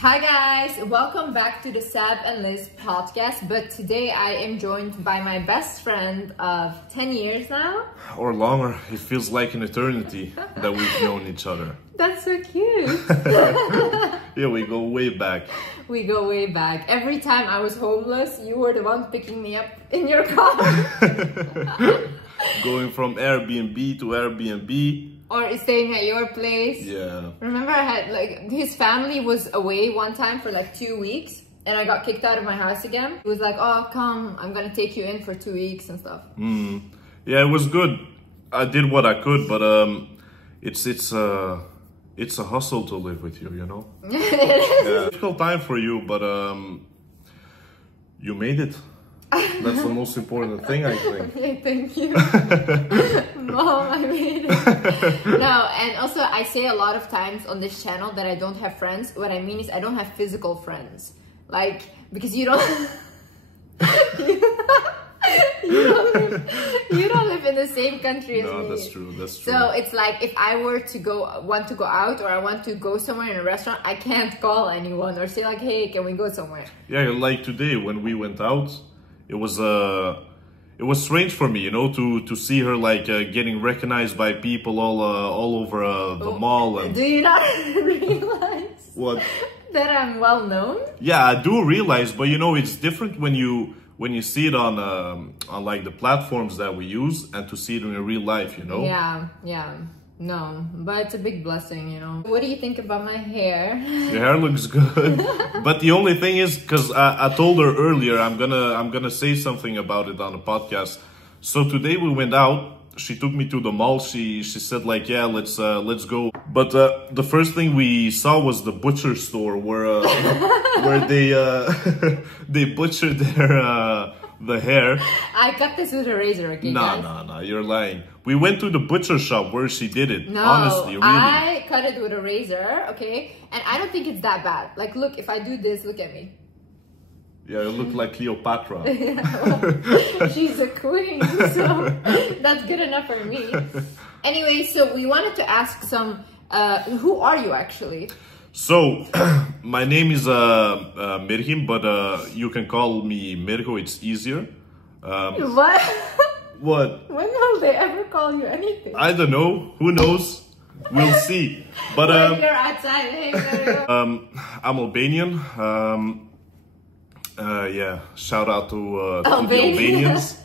Hi guys, welcome back to the Sabandliz podcast, but today I am joined by my best friend of 10 years now. Or longer, it feels like an eternity that we've known each other. That's so cute. Yeah, we go way back. We go way back. Every time I was homeless, you were the one picking me up in your car. Going from Airbnb to Airbnb. Or staying at your place. Yeah. Remember I had his family was away one time for 2 weeks and I got kicked out of my house again. It was like, oh, come, I'm gonna take you in for 2 weeks and stuff. Yeah, it was good. I did what I could, but it's a hustle to live with you, you know? It is. Yeah. Difficult time for you, but you made it. That's the most important thing, I think. Okay, thank you. Mom, I made it. No, and also I say a lot of times on this channel that I don't have friends. What I mean is I don't have physical friends. Because you don't... you don't live in the same country as me. No, that's true, that's true. So it's like if I were to want to go out or I want to go somewhere in a restaurant, I can't call anyone or say like, hey, can we go somewhere? Yeah, like today when we went out, it was strange for me, you know, to see her getting recognized by people all over the mall. And do you not realize what? That I'm well known? Yeah, I do realize, but you know, it's different when you see it on the platforms that we use and to see it in real life, you know? Yeah. No, but it's a big blessing, you know. What do you think about my hair? Your hair looks good, but the only thing is, because I told her earlier, I'm gonna say something about it on the podcast. So today we went out. She took me to the mall. She said like, yeah, let's go. But the first thing we saw was the butcher store where they they butchered the hair. I cut this with a razor, okay, guys? No, you're lying. We went to the butcher shop where she did it. No, honestly, really. I cut it with a razor, okay? And I don't think it's that bad. Like, look, if I do this, look at me. Yeah, you look like Cleopatra. Well, she's a queen, so that's good enough for me. Anyway, so we wanted to ask some, who are you actually? So, my name is Mirhim, but you can call me Mirko, it's easier. What? What? When will they ever call you anything? I don't know. Who knows? We'll see. But when you're outside, hey, Mirko. I'm Albanian. Yeah, shout out to the Albanians.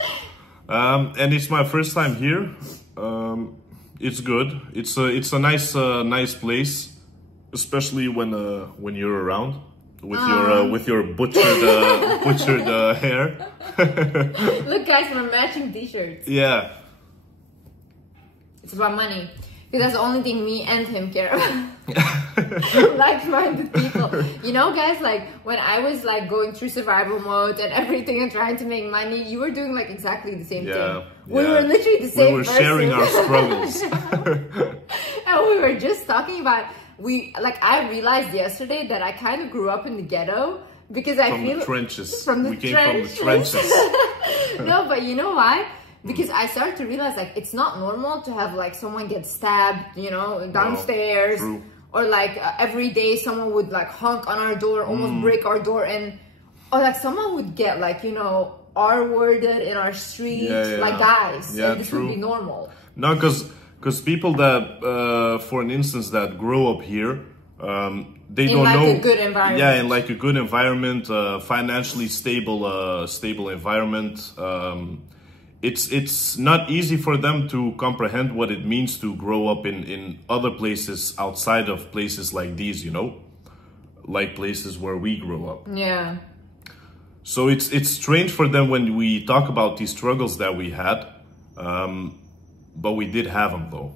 And it's my first time here. It's good. It's a nice place. Especially when you're around with your butchered hair. Look, guys, we're matching t-shirts. Yeah. It's about money. Because that's the only thing me and him care about. Like-minded people. You know, guys, when I was going through survival mode and everything and trying to make money, you were doing exactly the same thing. We were literally the same person. We were sharing our struggles. And we were just talking about... I realized yesterday that I kind of grew up in the ghetto because I feel... From the trenches. We came from the trenches. No, but you know why? Because I started to realize it's not normal to have someone get stabbed, you know, downstairs. No, or every day someone would honk on our door, almost break our door, and or someone would get you know, R-worded in our street, guys. Yeah, and this would be normal. No, because people that, for an instance, that grow up here, they don't know. In a good environment. Yeah, in a good environment, financially stable environment. It's not easy for them to comprehend what it means to grow up in other places outside of places like these, you know, like places where we grew up. Yeah. So it's strange for them when we talk about these struggles that we had. But we did have them though.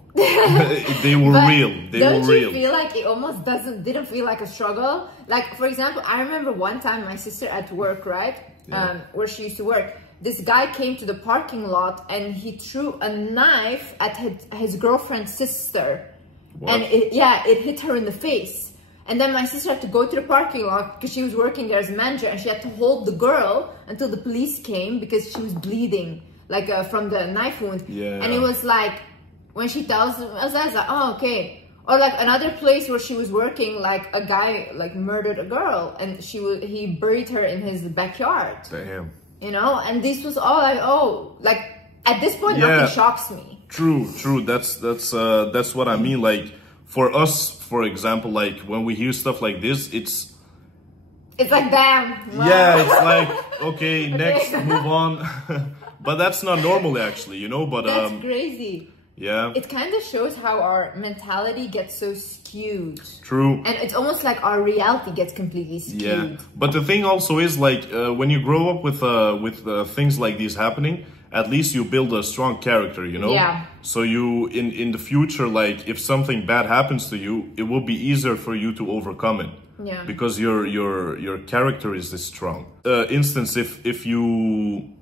They were real. Don't you feel like it almost didn't feel like a struggle? For example, I remember one time my sister at work, right? Yeah. Where she used to work. This guy came to the parking lot and he threw a knife at his girlfriend's sister. What? And it hit her in the face. And then my sister had to go to the parking lot because she was working there as a manager, and she had to hold the girl until the police came because she was bleeding. From the knife wound. Yeah. And it was when she tells us, I was like, oh, okay. Or like another place where she was working, like a guy like murdered a girl and he buried her in his backyard. Damn. You know, and this was all like, oh, like at this point nothing shocks me. True. That's what I mean. Like for us, for example, like when we hear stuff like this, it's like, damn. Wow. Yeah, it's like, okay, next, move on. But that's not normal actually, you know, but that's crazy. Yeah. It kind of shows how our mentality gets so skewed. True. And it's almost like our reality gets completely skewed. Yeah. But the thing also is like when you grow up with things like these happening, at least you build a strong character, you know? Yeah. So you in the future, like if something bad happens to you, it will be easier for you to overcome it. Yeah. Because your character is this strong. Instance, if you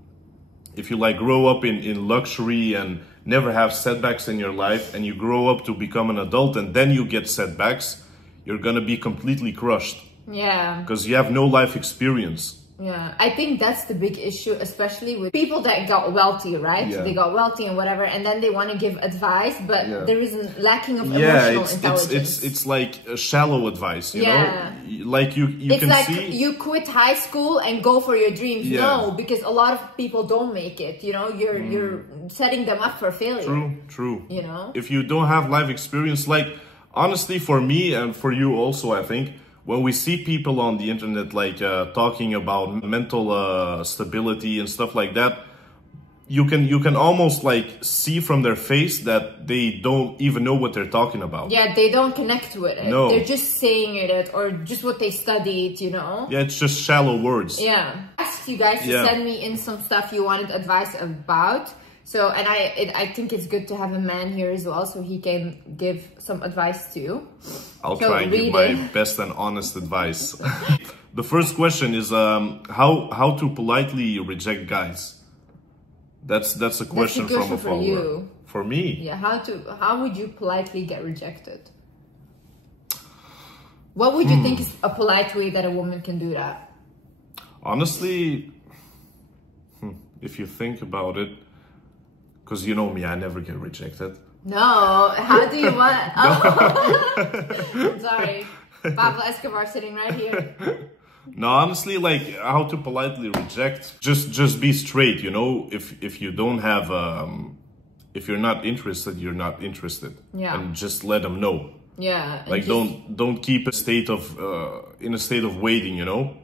like grow up in luxury and never have setbacks in your life, and you grow up to become an adult and then you get setbacks, you're gonna be completely crushed. Yeah. Because you have no life experience. Yeah, I think that's the big issue, especially with people that got wealthy, right? Yeah. They got wealthy and whatever, and then they want to give advice, but there is a lacking of emotional intelligence. It's like a shallow advice, you know? Like you it's can like see... you quit high school and go for your dreams. Yeah. No, because a lot of people don't make it, you know? You're setting them up for failure. True. You know? If you don't have life experience, like, honestly, for me and for you also, I think, when we see people on the internet like talking about mental stability and stuff like that, you can almost like see from their face that they don't even know what they're talking about. Yeah, they don't connect with it. No. They're just saying it or just what they studied, you know? Yeah, it's just shallow words. Yeah. I asked you guys to send me in some stuff you wanted advice about. So, and I think it's good to have a man here as well, so he can give some advice too. I'll try and give my best and honest advice. The first question is how to politely reject guys. That's a question from a follower. For you. For me? Yeah, how would you politely get rejected? What would you think is a polite way that a woman can do that? Honestly, if you think about it, because you know me, I never get rejected. No, how do you want... Oh. I'm sorry. Pablo Escobar sitting right here. No, honestly, like how to politely reject, just be straight, you know? If you don't have, if you're not interested, you're not interested. Yeah. And just let them know. Yeah. Like don't keep in a state of waiting, you know?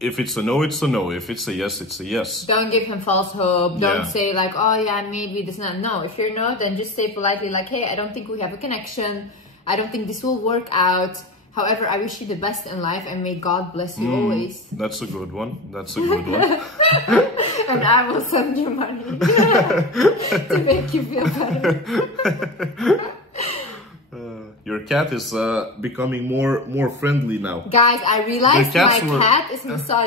If it's a no, it's a no. If it's a yes, it's a yes. Don't give him false hope. Don't say like, oh yeah, maybe this not. No, if you're no, then just say politely like, hey, I don't think we have a connection. I don't think this will work out. However, I wish you the best in life and may God bless you always. That's a good one. That's a good one. And I will send you money to make you feel better. Your cat is becoming more friendly now. Guys, I realized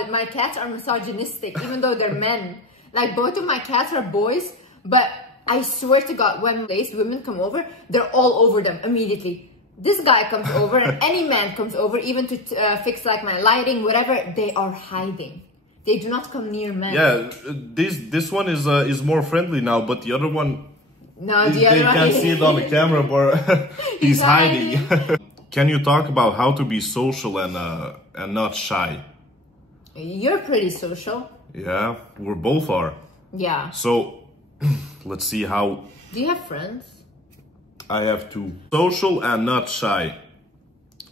my cats are misogynistic, even though they're men. Like, both of my cats are boys, but I swear to God, when women come over, they're all over them immediately. This guy comes over, and any man comes over, even to fix like my lighting, whatever, they are hiding. They do not come near men. Yeah, this one is more friendly now, but the other one... No, they can't see it on the camera, but he's hiding. Can you talk about how to be social and not shy? You're pretty social. Yeah, we both are. Yeah. So, let's see how... Do you have friends? I have two. Social and not shy.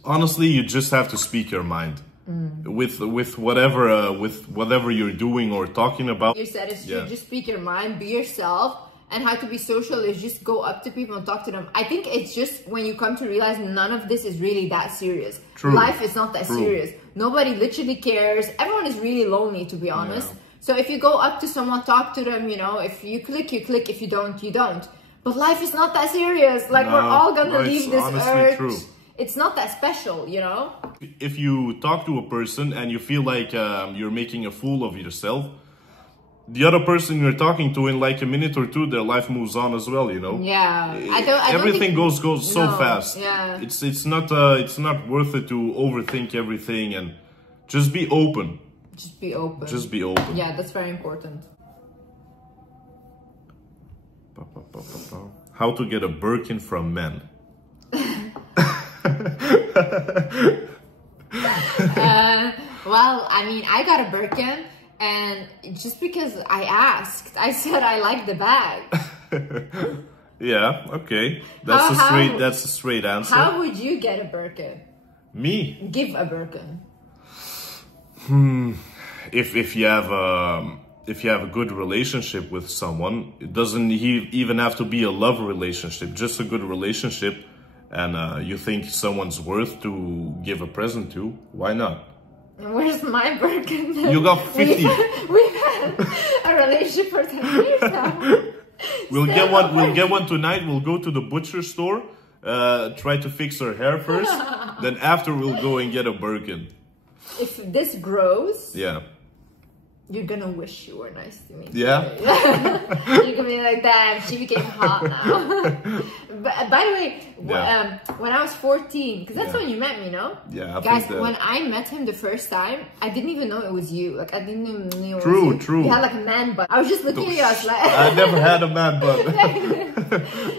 Honestly, you just have to speak your mind. With whatever you're doing or talking about. You said it's true. Just speak your mind, be yourself. And how to be social is just go up to people and talk to them. I think it's just when you come to realize none of this is really that serious. True. Life is not that serious. Nobody literally cares. Everyone is really lonely, to be honest. Yeah. So if you go up to someone, talk to them, you know, if you click, you click. If you don't, you don't. But life is not that serious. Like, we're all gonna leave this earth. True. It's not that special, you know? If you talk to a person and you feel like you're making a fool of yourself, the other person you're talking to, in like a minute or two, their life moves on as well, you know? Yeah. Everything goes so fast. Yeah. It's not worth it to overthink everything, and just be open. Just be open. Just be open. Yeah, that's very important. How to get a Birkin from men. Well, I mean, I got a Birkin, and just because I asked, I said I like the bag. Yeah, okay. That's a straight answer. How would you get a Birkin? Me? Give a Birkin. If you have a good relationship with someone, it doesn't even have to be a love relationship, just a good relationship, and you think someone's worth to give a present to, why not? Where's my Birkin? You got 50. We've had a relationship for 10 years now. We'll get one tonight. We'll go to the butcher store, try to fix her hair first, then after we'll go and get a Birkin. If this grows, yeah, you're gonna wish you were nice to me. Yeah. You're gonna be like, damn, she became hot now. But by the way, when I was 14, because that's when you met me, no? Yeah, guys, when I met him the first time, I didn't even know it was you. Like, I didn't even know it was you. True. You had like a man butt. I was just looking at you, I was like... I never had a man butt.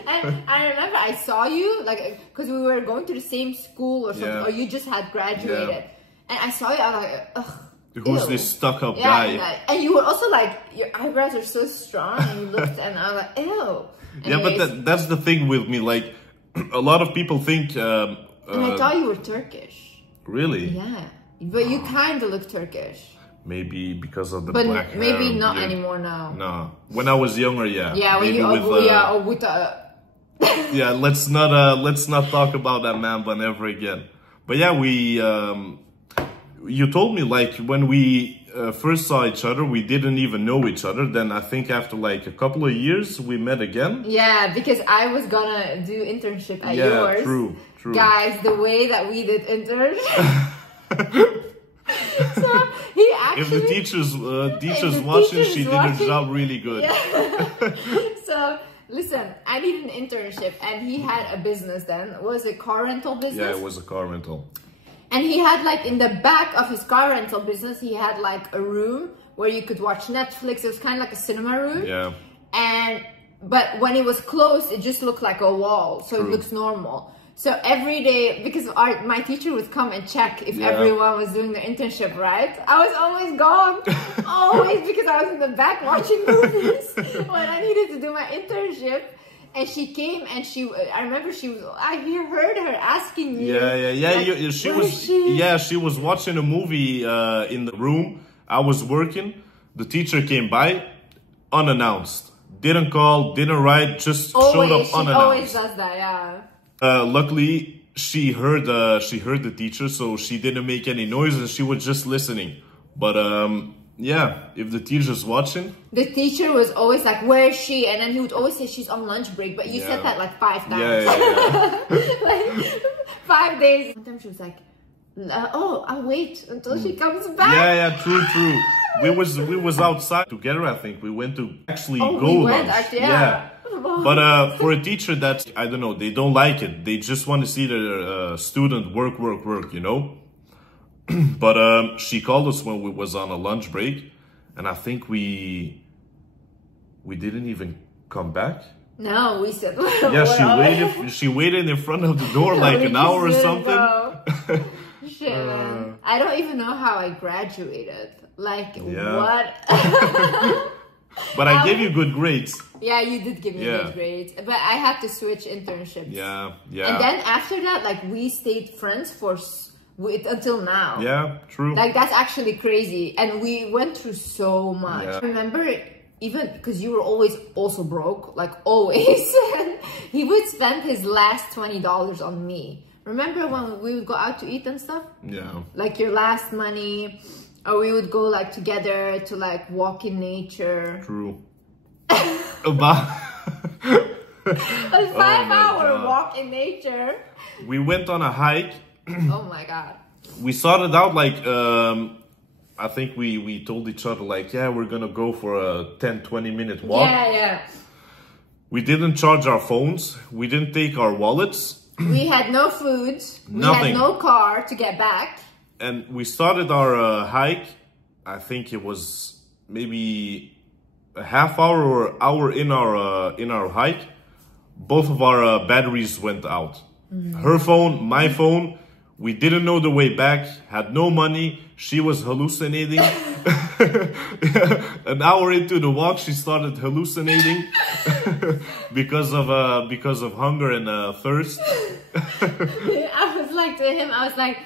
And I remember I saw you, like, because we were going to the same school or something, or you just had graduated. And I saw you, I was like, ugh. Who's this stuck-up guy? And you were also like, your eyebrows are so strong, and you looked, and I was like, ew. Yeah, but that's the thing with me. Like, a lot of people think. And I thought you were Turkish. Really? Yeah, but you kind of look Turkish. Maybe because of the black hair. Maybe not anymore now. No, when I was younger, yeah. Yeah, when maybe yeah, let's not talk about that man bun ever again. But yeah, you told me, like, when we first saw each other, we didn't even know each other. Then I think after like a couple of years, we met again. Yeah, because I was gonna do internship at yours. True. Guys, the way that we did internship. So he actually... If the teacher's watching, she did her job really good. Yeah. So... Listen, I did an internship, and he had a business then. Was it car rental business? Yeah, it was a car rental. And he had, like, in the back of his car rental business, he had, like, a room where you could watch Netflix. It was kind of like a cinema room. Yeah. But when it was closed, it just looked like a wall. So it looks normal. So every day, because my teacher would come and check if everyone was doing their internship right. I was always gone. Always, because I was in the back watching movies when I needed to do my internship. And she came, and I remember I heard her asking me. Yeah. She was watching a movie in the room. I was working. The teacher came by, unannounced. Didn't call, didn't write, just showed up unannounced. She always does that, yeah. Luckily, she heard the teacher, so she didn't make any noise, and she was just listening. But yeah, if the teacher's watching, the teacher was always like, "Where is she?" And then he would always say she's on lunch break. But you said that like 5 times. Yeah. Like 5 days. Sometimes she was like, I'll wait until she comes back. Yeah, true. We was outside together. I think we went to actually go lunch. Yeah. But for a teacher that, I don't know, they don't like it. They just want to see their student work, you know. But she called us when we was on a lunch break, and I think we didn't even come back. No, we said. Yeah, she waited in front of the door like an hour or something. Shit, man. I don't even know how I graduated. Like, what? But I gave you good grades. Yeah, you did give me good grades. But I had to switch internships. Yeah. And then after that, like, we stayed friends until now. Yeah, true. Like, that's actually crazy. And we went through so much. I remember, even because you were always also broke, like always. He would spend his last $20 on me. Remember when we would go out to eat and stuff? Yeah. Like your last money. Or we would go like together to like walk in nature. True. A 5-hour walk in nature. We went on a hike. Oh my God. We started out like, I think we told each other like, yeah, we're gonna go for a 10-20 minute walk. Yeah. We didn't charge our phones. We didn't take our wallets. We had no food. Nothing. We had no car to get back. And we started our hike. I think it was maybe a half hour or hour in our hike. Both of our batteries went out. Her phone, my phone. We didn't know the way back, had no money. She was hallucinating. An hour into the walk, she started hallucinating because of hunger and thirst. I was like to him, I was like,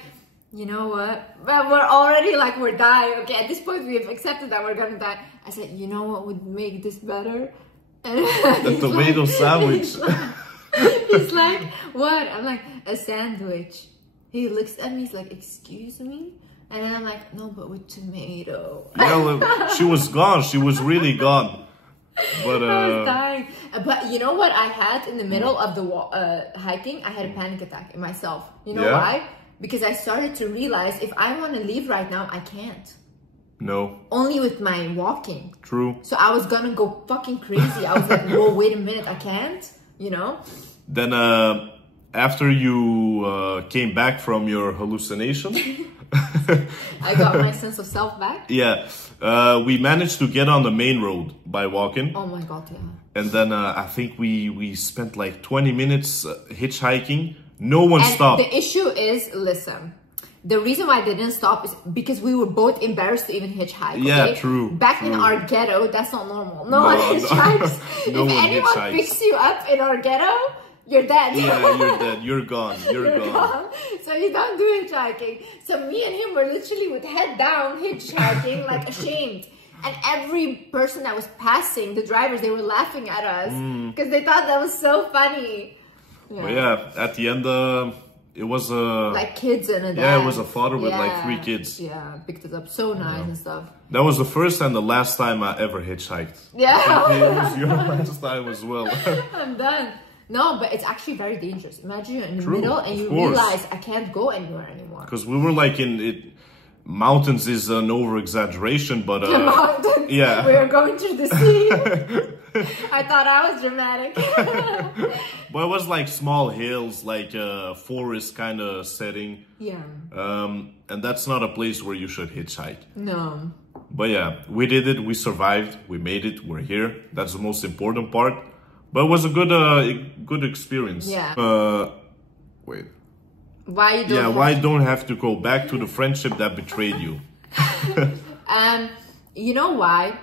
you know what? Well, we're already like, we're dying. Okay, at this point, we've accepted that we're gonna die. I said, you know what would make this better? A tomato sandwich. He's like, what? I'm like, a sandwich. He looks at me, he's like, excuse me? And then I'm like, no, but with tomato. Yeah, she was gone. She was really gone. But I was dying. But you know what I had in the middle of the hiking? I had a panic attack in myself. You know why? Because I started to realize if I want to leave right now, I can't. No. Only with my walking. True. So I was gonna go fucking crazy. I was like, whoa, wait a minute, I can't. You know? Then after you came back from your hallucination, I got my sense of self back. Yeah, we managed to get on the main road by walking. Oh my god, yeah. And then I think we spent like 20 minutes hitchhiking. No one stopped. The issue is, listen, the reason why they didn't stop is because we were both embarrassed to even hitchhike. Okay? Yeah, true. Back in our ghetto, that's not normal. No one hitchhikes. No if one anyone hitchhikes. Picks you up in our ghetto, you're dead. Yeah, you're dead. You're gone. You're gone. So you don't do hitchhiking. So me and him were literally with head down hitchhiking, like ashamed. And every person that was passing, the drivers, they were laughing at us because they thought that was so funny. Yeah. But yeah, at the end, it was a... like kids and a dad. Yeah, it was a father with like 3 kids. Yeah, picked it up so nice and stuff. That was the first and the last time I ever hitchhiked. Yeah. It was your last time as well. I'm done. No, but it's actually very dangerous. Imagine you're in the True, middle and you realize I can't go anywhere anymore. Because we were like in it. Mountains is an over-exaggeration, but... the mountains? Yeah. We were going through the sea. I thought I was dramatic. But it was like small hills, like a forest kind of setting. Yeah. And that's not a place where you should hitchhike. No. But yeah, we did it. We survived. We made it. We're here. That's the most important part. But it was a good experience. Yeah. Wait. Why you don't? Yeah. Why don't have to go back to the friendship that betrayed you? You know why?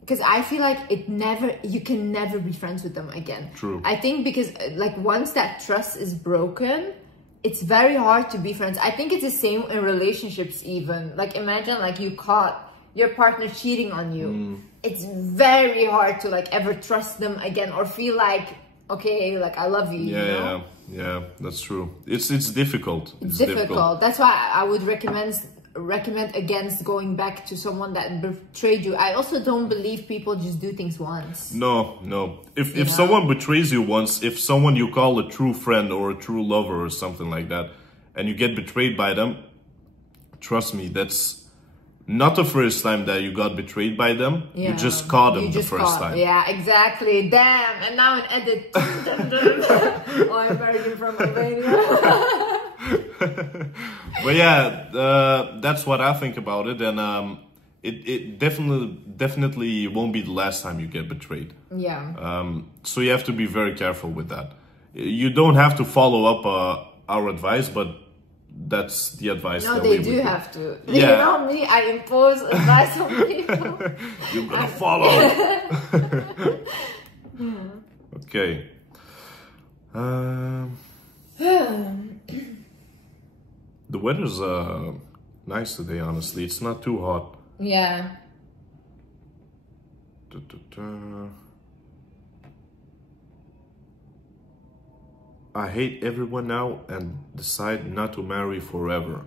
Because I feel like you can never be friends with them again. True. I think because like once that trust is broken, it's very hard to be friends. I think it's the same in relationships even. Like imagine like you caught your partner cheating on you. It's very hard to like ever trust them again or feel like, okay, like I love you, Yeah, you know? yeah, that's true. It's difficult. It's difficult. That's why I would recommend against going back to someone that betrayed you. I also don't believe people just do things once. No. If someone betrays you once, if someone you call a true friend or a true lover or something like that, and you get betrayed by them, trust me, that's not the first time that you got betrayed by them. Yeah. You just caught them the first time. Yeah, exactly. Damn. And now an edit. Oh, I'm Birkin from Albania. But yeah, that's what I think about it, and it definitely won't be the last time you get betrayed. Yeah. So you have to be very careful with that. You don't have to follow up our advice, but that's the advice. No, that they we do would have to. Yeah. You know me, I impose advice on people. You're gonna follow. Okay. The weather's nice today, honestly. It's not too hot. Yeah. I hate everyone now and decide not to marry forever.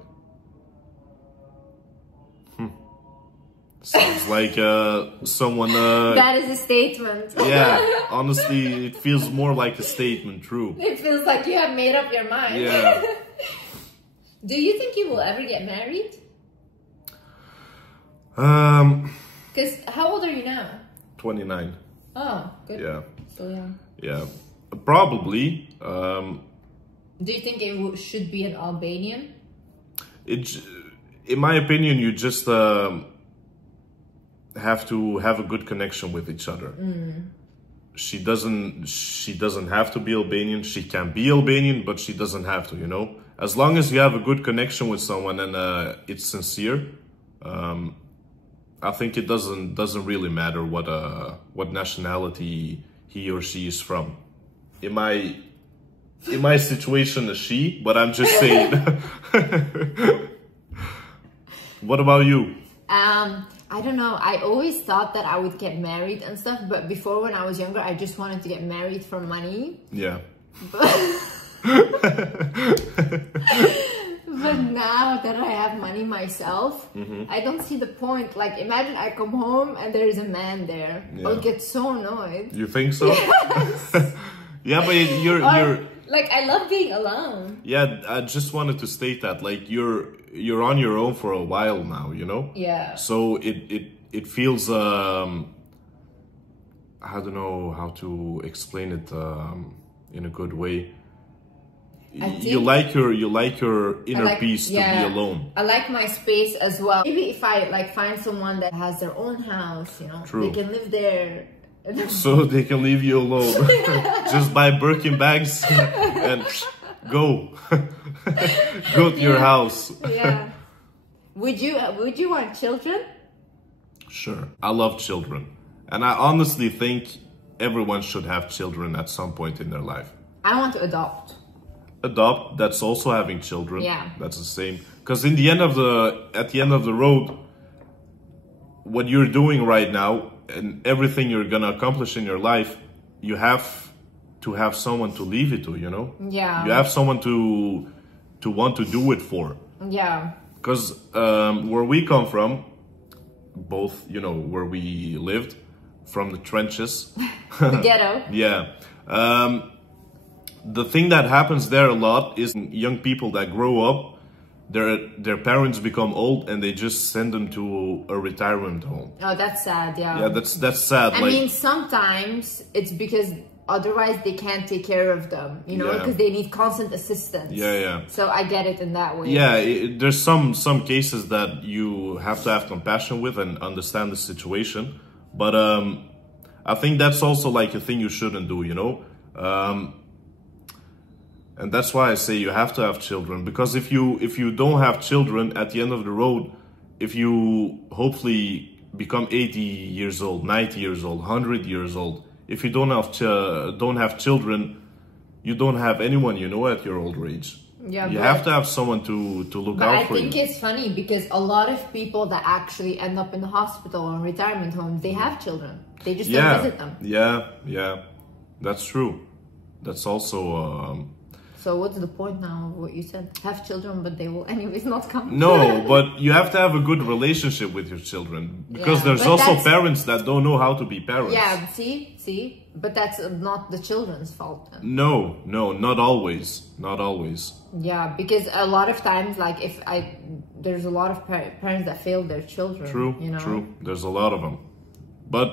Sounds like someone... that is a statement. Yeah, honestly, it feels more like a statement, true. It feels like you have made up your mind. Yeah. Do you think you will ever get married? Because how old are you now? 29. Oh, good. Yeah. So young. Yeah. Probably. Do you think it should be an Albanian? In my opinion, you just have to have a good connection with each other. She doesn't have to be Albanian. She can be Albanian, but she doesn't have to, you know. as long as you have a good connection with someone and it's sincere, I think it doesn't really matter what nationality he or she is from. In my situation, a she, but I'm just saying. What about you? I don't know. I always thought that I would get married and stuff, but before, when I was younger, I just wanted to get married for money. Yeah. But now that I have money myself, I don't see the point. Like, imagine I come home and there is a man there. Yeah. I'll get so annoyed. You think so? Yes. Yeah, but you're like, I love being alone. Yeah, I just wanted to state that, like, you're on your own for a while now, you know? Yeah. So it feels I don't know how to explain it in a good way. You like your inner peace to be alone. I like my space as well. Maybe if I like find someone that has their own house, you know, they can live there. So they can leave you alone. Just buy Birkin bags and go. Go to your house. Yeah. Would you want children? Sure. I love children. And I honestly think everyone should have children at some point in their life. I want to adopt. Adopt, that's also having children. Yeah. That's the same. Because at the end of the road, what you're doing right now and everything you're gonna accomplish in your life, you have to have someone to leave it to, you know? Yeah. You have someone to want to do it for. Yeah. Because where we come from, both, you know, where we lived, from the trenches. The ghetto. Yeah. The thing that happens there a lot is young people that grow up, their parents become old and they just send them to a retirement home. Oh, that's sad, yeah. Yeah, that's sad. I mean, sometimes it's because otherwise they can't take care of them, you know, because they need constant assistance. Yeah, yeah. So I get it in that way. Yeah, there's some cases that you have to have compassion with and understand the situation. But I think that's also like a thing you shouldn't do, you know? And that's why I say you have to have children, because if you don't have children, at the end of the road, if you hopefully become 80 years old, 90 years old, 100 years old, if you don't have children, you don't have anyone, you know, at your older age. Yeah, you have to have someone to look out for you. I think it's funny because a lot of people that actually end up in the hospital or retirement homes, they have children. They just don't visit them. Yeah, that's true. That's also... So what's the point now of what you said? Have children, but they will anyways not come. No, but you have to have a good relationship with your children. Because there's also parents that don't know how to be parents. Yeah, see? But that's not the children's fault then. No, not always. Not always. Yeah, because a lot of times, like, there's a lot of parents that fail their children. True, you know? True. There's a lot of them. But,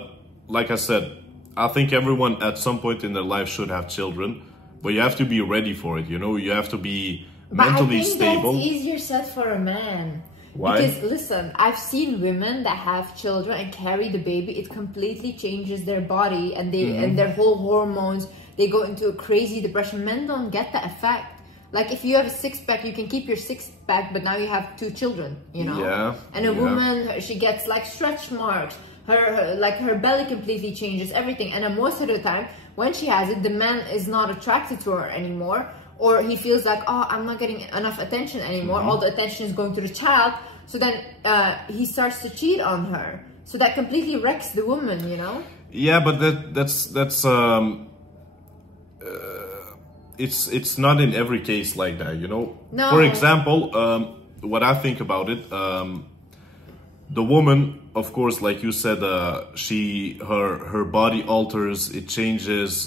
like I said, I think everyone at some point in their life should have children. But you have to be ready for it, you know? You have to be mentally stable. But I think that's easier said for a man. Why? Because, listen, I've seen women that have children and carry the baby. It completely changes their body and and their whole hormones. They go into a crazy depression. Men don't get that effect. Like, if you have a six-pack, you can keep your six-pack, but now you have 2 children, you know? Yeah. And a woman, she gets, like, stretch marks. Her belly completely changes, everything. And most of the time, when she has it, the man is not attracted to her anymore, or he feels like, oh, I'm not getting enough attention anymore. All the attention is going to the child. So then he starts to cheat on her. So that completely wrecks the woman, you know? Yeah, but that's it's not in every case like that, you know? No. For example, what I think about it, the woman, of course, like you said, her body alters, it changes.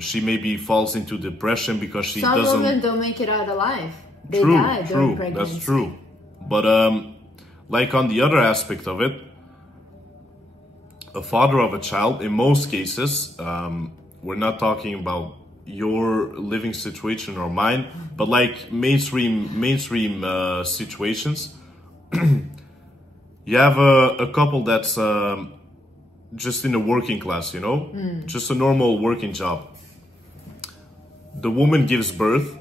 She maybe falls into depression because she doesn't. Some women don't make it out alive. They die during pregnancy. That's true. But like on the other aspect of it, a father of a child, in most cases, we're not talking about your living situation or mine, but like mainstream situations. You have a couple that's just in the working class, you know, just a normal working job. The woman gives birth.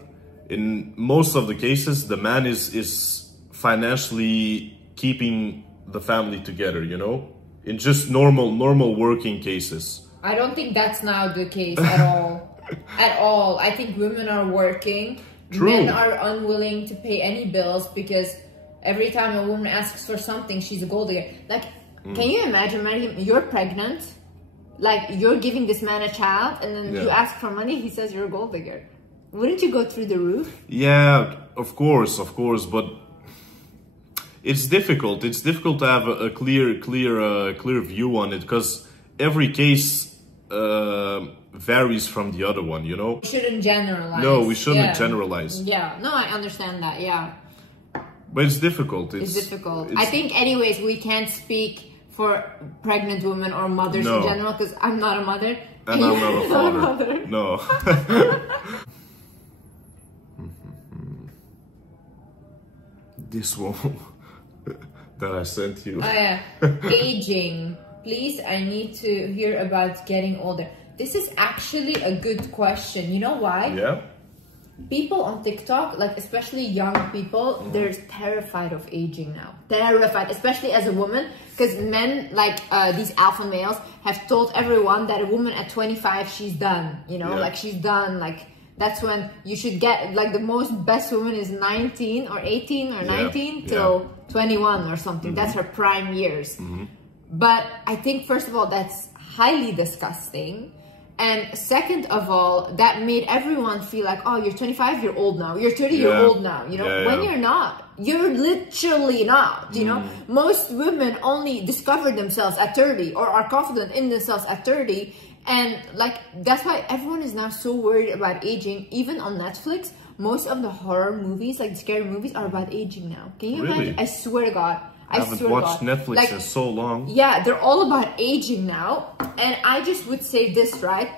in most of the cases, the man is financially keeping the family together, you know, in just normal working cases. I don't think that's now the case at all. At all. I think women are working. True. Men are unwilling to pay any bills because every time a woman asks for something, she's a gold digger. Like, can you imagine, Maryam, you're pregnant, like you're giving this man a child, and then you ask for money, he says you're a gold digger. Wouldn't you go through the roof? Yeah, of course, but it's difficult. It's difficult to have a clear view on it because every case varies from the other one, you know? We shouldn't generalize. No, we shouldn't generalize. Yeah, no, I understand that, yeah. But it's difficult. It's difficult. I think anyways, we can't speak for pregnant women or mothers in general because I'm not a mother. And I'm not a father. No. This one that I sent you. Oh yeah. Aging. Please, I need to hear about getting older. This is actually a good question. You know why? Yeah. People on TikTok, like especially young people, they're terrified of aging now. Terrified, especially as a woman, because men like these alpha males have told everyone that a woman at 25, she's done. You know, like she's done. Like that's when you should get, like the most best woman is 19 or 18 or 19 till 21 or something. That's her prime years. But I think, first of all, that's highly disgusting. And second of all, that made everyone feel like, oh, you're 25, you're old now. You're 30, you're old now. You know, when you're not. You're literally not, you know. Most women only discover themselves at 30 or are confident in themselves at 30. And like, that's why everyone is now so worried about aging. Even on Netflix, most of the horror movies, like the scary movies, are about aging now. Can you imagine? I swear to God. I haven't watched Netflix in so long. Yeah, they're all about aging now. And I just would say this, right?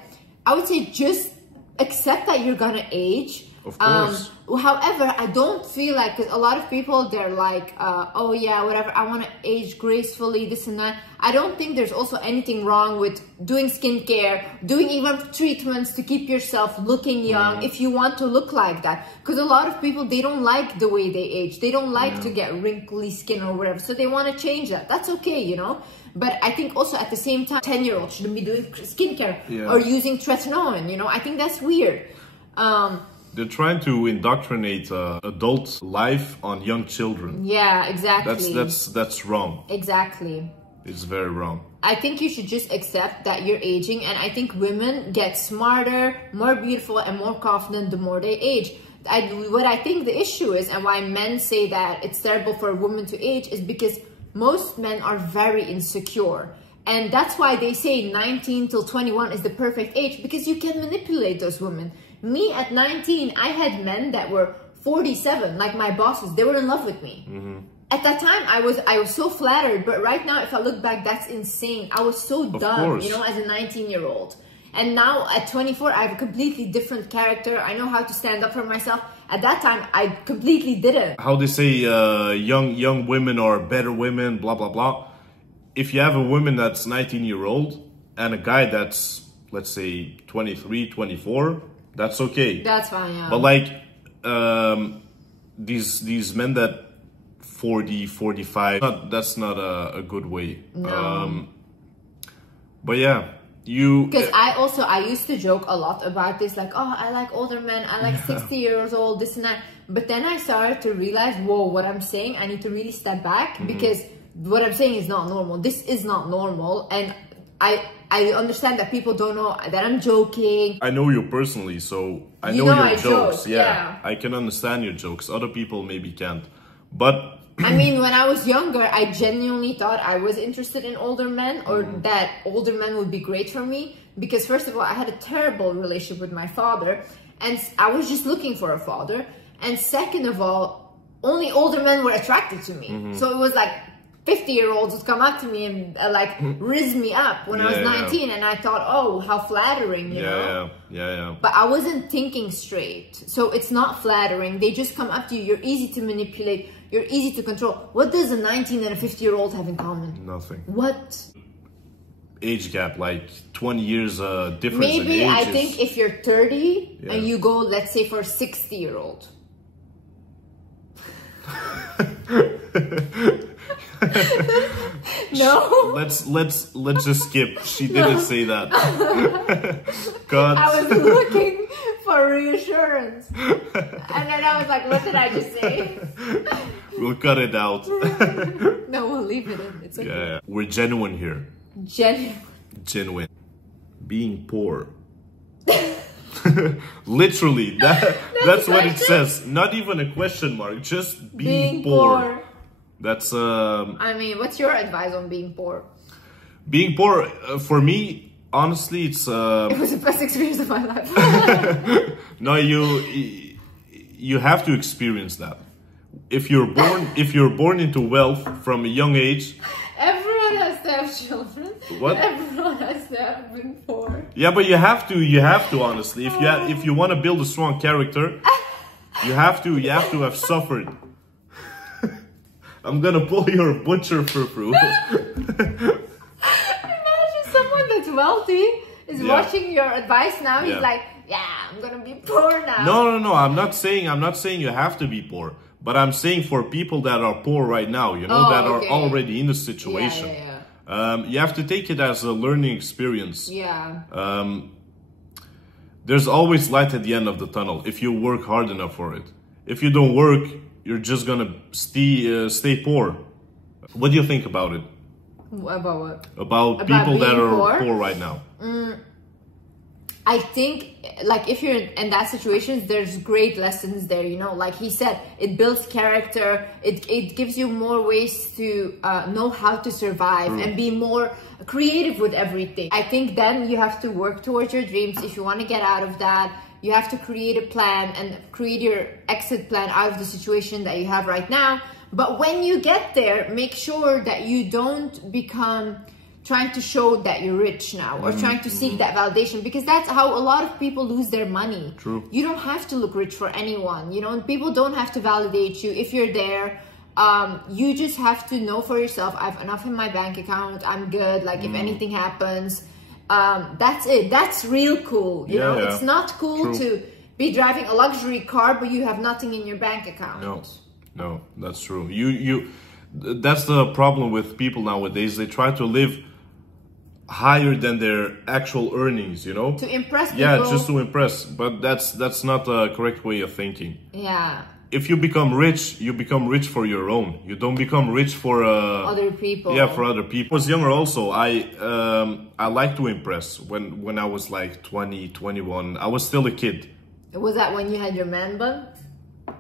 I would say just accept that you're gonna age. Of course. However, I don't feel like, because a lot of people, they're like, oh yeah, whatever, I want to age gracefully, this and that. I don't think there's also anything wrong with doing skincare, doing even treatments to keep yourself looking young if you want to look like that. Because a lot of people, they don't like the way they age. They don't like to get wrinkly skin or whatever. So they want to change that. That's okay, you know. But I think also at the same time, 10-year-olds shouldn't be doing skincare or using tretinoin, you know. I think that's weird. They're trying to indoctrinate adult life on young children. Yeah, exactly. That's wrong. Exactly. It's very wrong. I think you should just accept that you're aging, and I think women get smarter, more beautiful, and more confident the more they age. What I think the issue is, and why men say that it's terrible for a woman to age, is because most men are very insecure. And that's why they say 19 till 21 is the perfect age, because you can manipulate those women. Me at 19, I had men that were 47, like my bosses. They were in love with me. At that time, I was so flattered. But right now, if I look back, that's insane. I was so dumb, you know, as a 19-year-old. And now at 24, I have a completely different character. I know how to stand up for myself. At that time, I completely didn't. How they say young women are better women, blah, blah, blah. If you have a woman that's 19-year-old and a guy that's, let's say, 23, 24, that's okay. That's fine, yeah. But like these men that 40, 45, that's not a good way. No. But yeah, because I used to joke a lot about this, like, oh, I like older men, I like 60 years old, this and that. But then I started to realize, whoa, what I'm saying, I need to really step back, because what I'm saying is not normal. This is not normal. And I understand that people don't know that I'm joking. I know you personally, so I know your jokes. Yeah, I can understand your jokes. Other people maybe can't. But I mean, when I was younger, I genuinely thought I was interested in older men, or that older men would be great for me. Because first of all, I had a terrible relationship with my father, and I was just looking for a father. And second of all, only older men were attracted to me. So it was like 50-year-olds would come up to me and like rizz me up when I was 19, and I thought, oh, how flattering, you know? But I wasn't thinking straight, so it's not flattering. They just come up to you. You're easy to manipulate. You're easy to control. What does a 19 and a 50-year-old have in common? Nothing. What? age gap, like 20 years difference Maybe in I ages. think if you're 30 and you go, let's say, for a 60-year-old. No. Let's just skip. She didn't say that. God. I was looking for reassurance. And then I was like, what did I just say? We'll cut it out. No, we'll leave it in. It's okay. Yeah, we're genuine here. Genuine. Being poor. Literally, that's what it says. Not even a question mark, just being poor. That's I mean, what's your advice on being poor? Being poor, for me, honestly, it's it was the best experience of my life. No, you have to experience that. If you're born into wealth from a young age, everyone has to have children. What? Everyone has to have been poor. Yeah, but you have to honestly. If you want to build a strong character, you have to have suffered. I'm gonna pull your butcher frou-frou. Imagine someone that's wealthy is watching your advice now. He's like, yeah, I'm gonna be poor now. No. I'm not saying you have to be poor, but I'm saying for people that are poor right now, you know, that are already in the situation. You have to take it as a learning experience. Yeah. There's always light at the end of the tunnel if you work hard enough for it. If you don't work, you're just gonna stay poor. What do you think about it? About what? About people that are poor right now. I think, like, if you're in that situation, there's great lessons there, you know, like he said, it builds character, it gives you more ways to know how to survive and be more creative with everything. I think then you have to work towards your dreams. If you want to get out of that, you have to create a plan and create your exit plan out of the situation that you have right now. But when you get there, make sure that you don't become trying to show that you're rich now or trying to seek that validation, because that's how a lot of people lose their money. True. You don't have to look rich for anyone, you know, people don't have to validate you. If you're there, you just have to know for yourself, I have enough in my bank account, I'm good, like if anything happens, that's it. That's real cool, you know. It's not cool to be driving a luxury car but you have nothing in your bank account. No, that's true. That's the problem with people nowadays. They try to live higher than their actual earnings, you know, to impress people. Yeah, just to impress. But that's not the correct way of thinking. Yeah. If you become rich, you become rich for your own. You don't become rich for other people. Yeah, for other people. When I was younger also, I like to impress. When I was like 20, 21, I was still a kid. Was that when you had your man bun?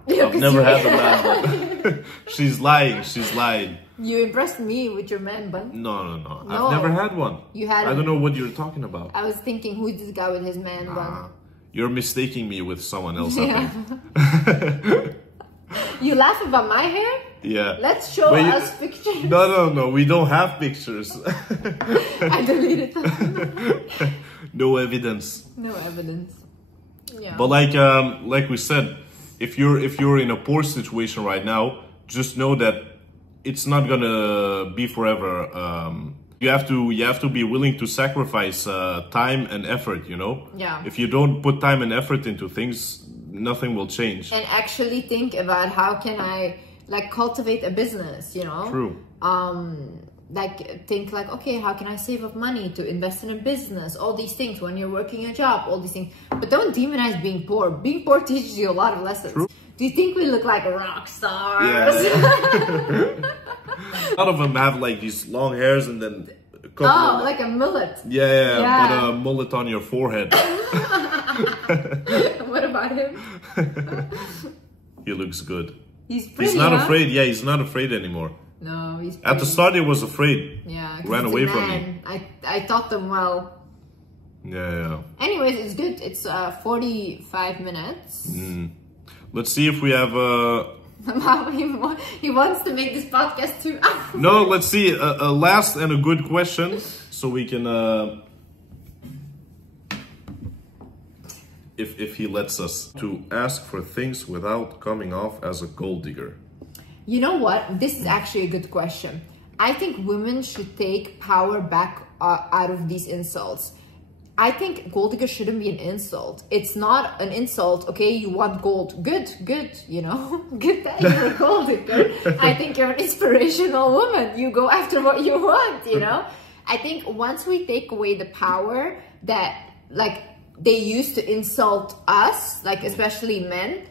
I've never had a man bun. She's lying. You impressed me with your man bun. No. I've never had one. You had. I don't know what you're talking about. I was thinking, who's this guy with his man bun? You're mistaking me with someone else. I think. You laugh about my hair? Yeah. Let's show us pictures. No. We don't have pictures. I deleted them. No evidence. No evidence. Yeah. But like we said, if you're in a poor situation right now, just know that it's not gonna be forever. You have to be willing to sacrifice time and effort, you know? Yeah. If you don't put time and effort into things, nothing will change. And actually think about how can I like cultivate a business, you know? True. Like think like, okay, how can I save up money to invest in a business? All these things when you're working a job, all these things. But don't demonize being poor. Being poor teaches you a lot of lessons. True. Do you think we look like rock stars? Yeah. A lot of them have like these long hairs and then a couple like a mullet. Yeah, put a mullet on your forehead. What about him? He looks good. He's pretty, He's not afraid. Yeah, he's not afraid anymore. No, he's pretty. At the start, he was afraid. Yeah, ran away from me. I taught them well. Yeah. Anyways, it's good. It's 45 minutes. Let's see if we have he wants to make this podcast too. No, let's see a last and a good question so we can if he lets us to ask for things without coming off as a gold digger. You know what? This is actually a good question. I think women should take power back out of these insults. I think gold digger shouldn't be an insult. It's not an insult. Okay, you want gold. Good, you know. Good that you're a gold digger. I think you're an inspirational woman. You go after what you want, you know. I think once we take away the power that, like, they used to insult us, like, especially men,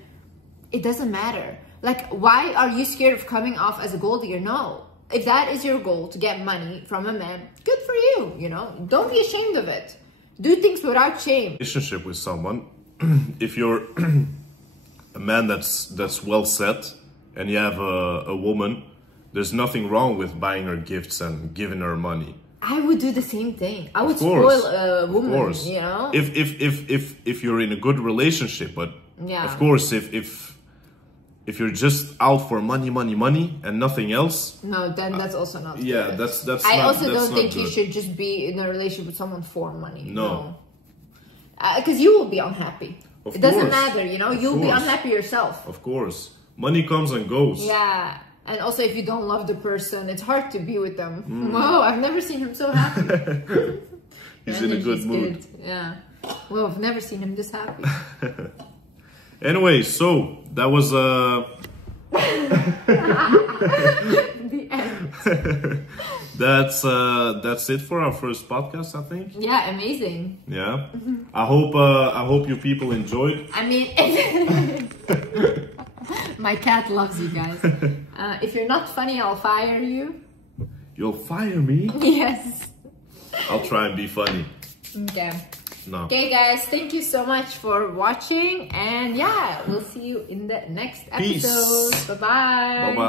it doesn't matter. Like, why are you scared of coming off as a gold digger? No. If that is your goal, to get money from a man, good for you, you know. Don't be ashamed of it. Do things without shame. Relationship with someone, if you're a man that's well set and you have a woman, there's nothing wrong with buying her gifts and giving her money. I would do the same thing. I would spoil a woman, you know. If you're in a good relationship, but yeah, of course, if you're just out for money and nothing else, no, then that's also not good. Yeah, that's I not, also that's don't think good. You should just be in a relationship with someone for money. No. Because you will be unhappy. It doesn't matter, you know. You'll be course. unhappy yourself. Of course. Money comes and goes. Yeah. And also, if you don't love the person, it's hard to be with them. Whoa, I've never seen him so happy. He's in a good mood. Good. Yeah. Well, I've never seen him this happy. Anyway, so that was The end. that's it for our first podcast, I think. Yeah, amazing. Yeah. I hope you people enjoyed. I mean, my cat loves you guys. If you're not funny, I'll fire you. You'll fire me? Yes. I'll try and be funny. Okay. No. Okay, guys, thank you so much for watching. And yeah, we'll see you in the next episode. Peace. Bye-bye. Bye-bye.